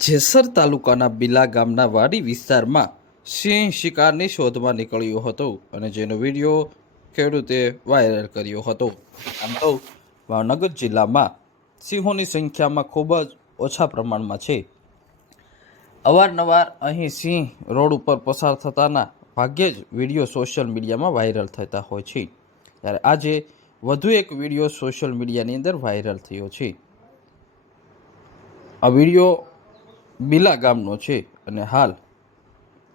જેસર તાલુકાના બીલા ગામના વાડી વિસ્તારમાં સિંહ શિકારની શોધમાં નીકળ્યો હતો અને જેનો વિડીયો ખેડૂતે વાયરલ કર્યો હતો. આમ તો ભાવનગર જિલ્લામાં સિંહોની સંખ્યામાં ખૂબ જ ઓછા પ્રમાણમાં છે. અવારનવાર અહીં સિંહ રોડ ઉપર પસાર થતાના ભાગ્યે જ વિડીયો સોશિયલ મીડિયામાં વાયરલ થતા હોય છે. ત્યારે આજે વધુ એક વિડીયો સોશિયલ મીડિયાની અંદર વાયરલ થયો છે. આ વિડીયો બીલા ગામનો છે અને હાલ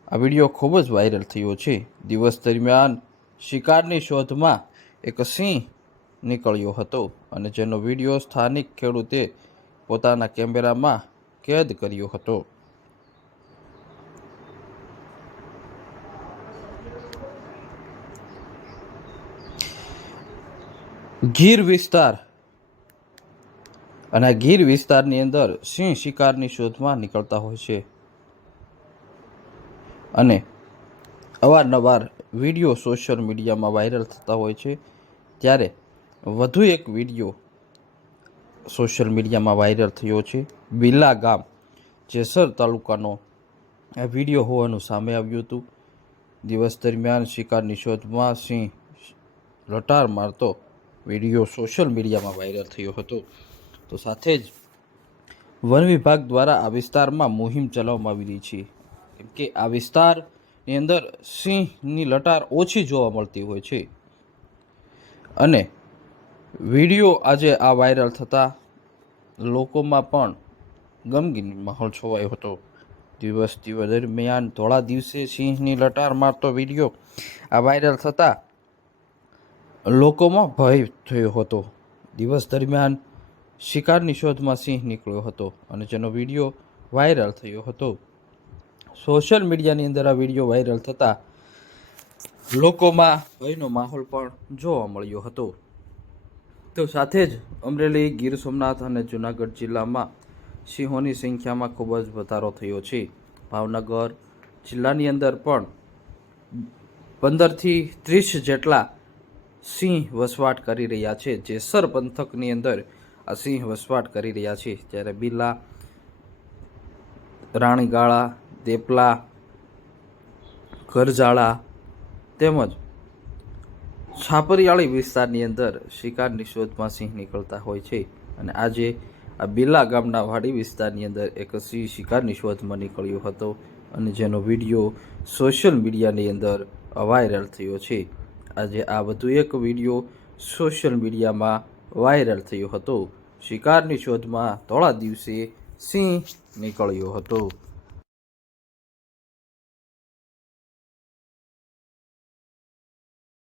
આ વિડીયો ખૂબ જ વાયરલ થયો છે. દિવસ દરમિયાન શિકારની શોધમાં એક સિંહ નીકળ્યો હતો અને જેનો વિડીયો સ્થાનિક ખેડૂતે પોતાના કેમેરામાં કેદ કર્યો હતો. ગીર વિસ્તાર અને ગીર વિસ્તારની અંદર સિંહ શિકારની શોધમાં નીકળતા હોય છે અને અવારનવાર વિડીયો સોશિયલ મીડિયામાં વાયરલ થતા હોય છે. ત્યારે વધુ એક વિડીયો સોશિયલ મીડિયામાં વાયરલ થયો છે. બીલા ગામ જેસર તાલુકાનો આ વિડીયો હોવાનું સામે આવ્યું હતું. દિવસ દરમિયાન શિકારની શોધમાં સિંહ લટાર મારતો વિડીયો સોશિયલ મીડિયામાં વાયરલ થયો હતો. તો સાથે જ વન વિભાગ દ્વારા આ વિસ્તારમાં મુહિમ ચલાવવામાં આવી રહી છે, કેમ કે આ વિસ્તારની અંદર સિંહની લટાર ઓછી જોવા મળતી હોય છે અને વિડીયો આજે આ વાયરલ થતાં લોકોમાં પણ ગમગીન માહોલ છવાયો હતો. દિવસ દરમિયાન ધોળા દિવસે સિંહની લટાર મારતો વિડીયો આ વાયરલ થતાં લોકોમાં ભય થયો હતો. દિવસ દરમિયાન શિકારની શોધમાં સિંહ નીકળ્યો હતો અને જેનો વિડીયો વાયરલ થયો હતો. સોશિયલ મીડિયાની અંદર આ વિડીયો વાયરલ થતાં લોકોમાં ભયનો માહોલ પણ જોવા મળ્યો હતો. તો સાથે જ અમરેલી, ગીર સોમનાથ અને જૂનાગઢ જિલ્લામાં સિંહોની સંખ્યામાં ખૂબ જ વધારો થયો છે. ભાવનગર જિલ્લાની અંદર પણ 15થી 30 જેટલા સિંહ વસવાટ કરી રહ્યા છે. જેસર પંથકની અંદર આ સિંહ વસવાટ કરી રહ્યા છે. જ્યારે બીલા, રાણીગાળા, દેપલા, કરજાળા તેમજ છાપરિયાળી વિસ્તારની અંદર શિકારની શોધમાં સિંહ નીકળતા હોય છે અને આજે આ બીલા ગામના વાડી વિસ્તારની અંદર એક સિંહ શિકારની શોધમાં નીકળ્યો હતો અને જેનો વિડીયો સોશિયલ મીડિયાની અંદર વાયરલ થયો છે. આજે આ વધુ એક વિડીયો સોશિયલ મીડિયામાં વાયરલ થયો હતો. શિકારની શોધમાં ધોળા દિવસે સિંહ નીકળ્યો હતો.